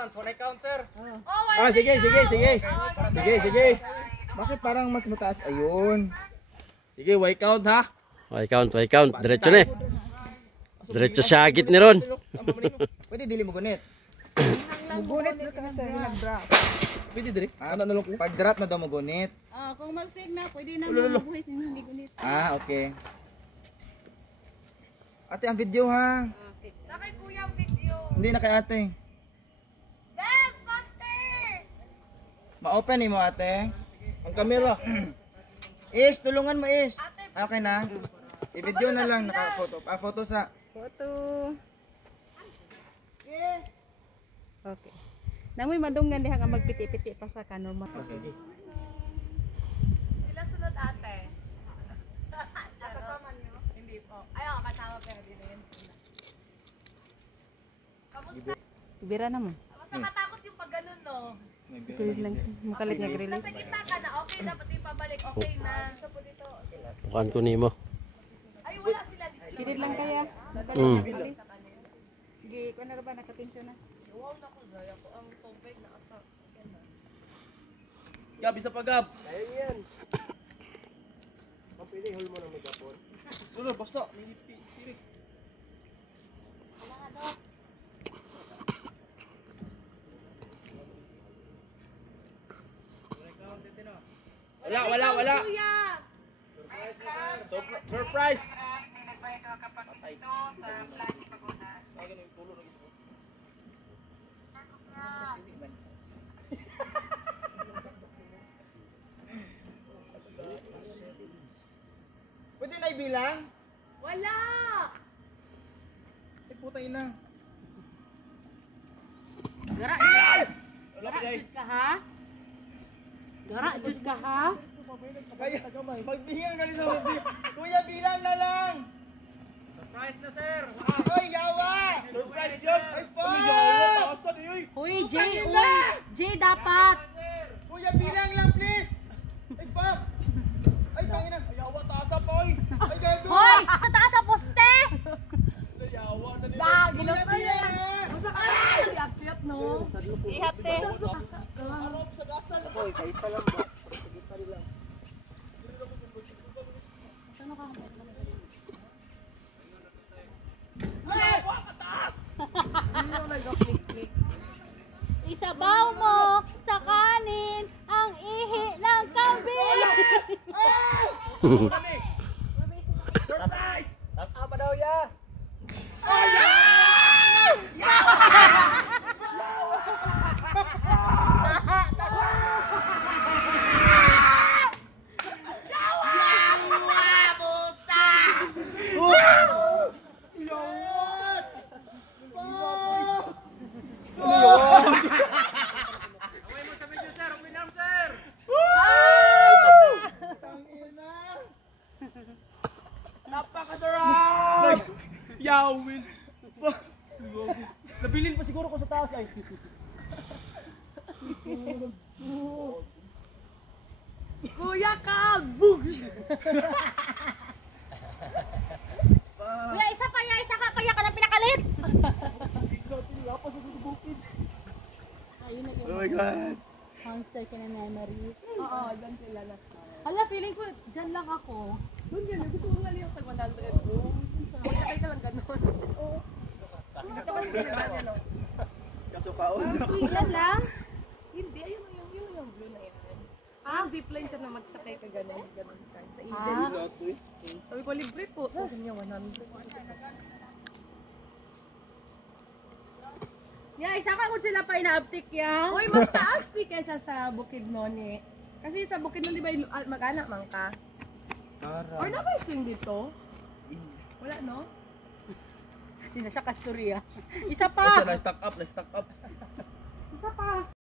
France, one count, sir. Sige. Bakit parang mas mataas? Ayun. Sige, Y count ha. Y count. Diretso na eh. Diretso sa agit ni Ron. Pwede dili mo gunit. Mugunit sa kasi nag-drop. Pwede diri. Pag drop na daw mo gunit. Kung mag-save na, pwede na mabuhay sa hindi gunit. Okay. Ate, ang video ha. Nakay kuya ang video. Hindi na kay ate. Bebs, faster! Ma-open mo ate. Ang camera. Ish, tulungan mo Ish. Okay na. I-video na lang naka-photo. Photo sa. Photo. Okay. Namoy madunggan diha nga magpiti-piti pa sa kanormal. Okay. Sila sunod ate. Kasama niyo? Hindi po. Ayaw, kasama pero di rin. Kamusta? Bira na mo. Mas nakatakot yung pag ganun, no? Grilid lang. Makalit niya grilid. Nasa gitna ka na, okay na. Pati yung pabalik, okay na. So po dito, okay lang. Bukan ko nimo. Ay, wala sila. Grilid lang kaya. Makalit niya grilid. Sige, kung na ba nakatensyon na? Wow, naku, gaya ko ang tubig na asa. Gabi sa pagab. Kaya yan. Ang pili, hul mo ng megapon. Tulo, basta. Sirik. Wala. Kuya! Surprise. Pwede na ibilang? Wala! Ay, putay na. Gara jud ka ha? Gara jud ka ha? Kaya, magbihingan ka sa video. Kuya, bilang na lang. Surprise na, sir. Ay, yawa! Surprise yun. Ay, fuck! Uy, Jay dapat. Kuya, bilang lang, please! Ay, fuck! Ay, tangina. Yawa, taasa pa, oy. Ay, gago! Hoy, tataas sa poste. Yawa na nila. Ba, Kuya, ginusto bilang niya. ha! Ay, hapyat no. Ihapte. Hoy, kaisa lang ba? Sige pa rin lang. Isabaw mo sa kanin ang ihi ng kambing. Surprise. Apa daw ya? Away mo sa video, sir. Open arm, sir. Napakasarap! Yawin! Nabilin pa siguro ko sa taas ay. Kuya ka! Bugs! Kuya, isa ka kaya ka ng pinakalit! Oh my God! Monster ka na memory. Oo, dyan sila last time. Hala, feeling ko, dyan lang ako. Doon yan, gusto ko nga yung tag-100 ko. Magsakay ka lang ganun. Oo. Kasukaon na. Yan lang? Hindi, ayun yung blue na yan. Zipline ka na magsakay ka ganun ka sa Eden. Sabi ko, libre po. Kasi niya 100. Yeah, isa ka kung sila pa ina-uptick yan. Uy, mas taas di kaysa sa Bukidnon eh. Kasi sa Bukidnon di ba mag-anak man ka? Or na ba yung swing dito? Wala, no? Hindi na siya kasturya. Isa pa! Na-stack up. Isa pa!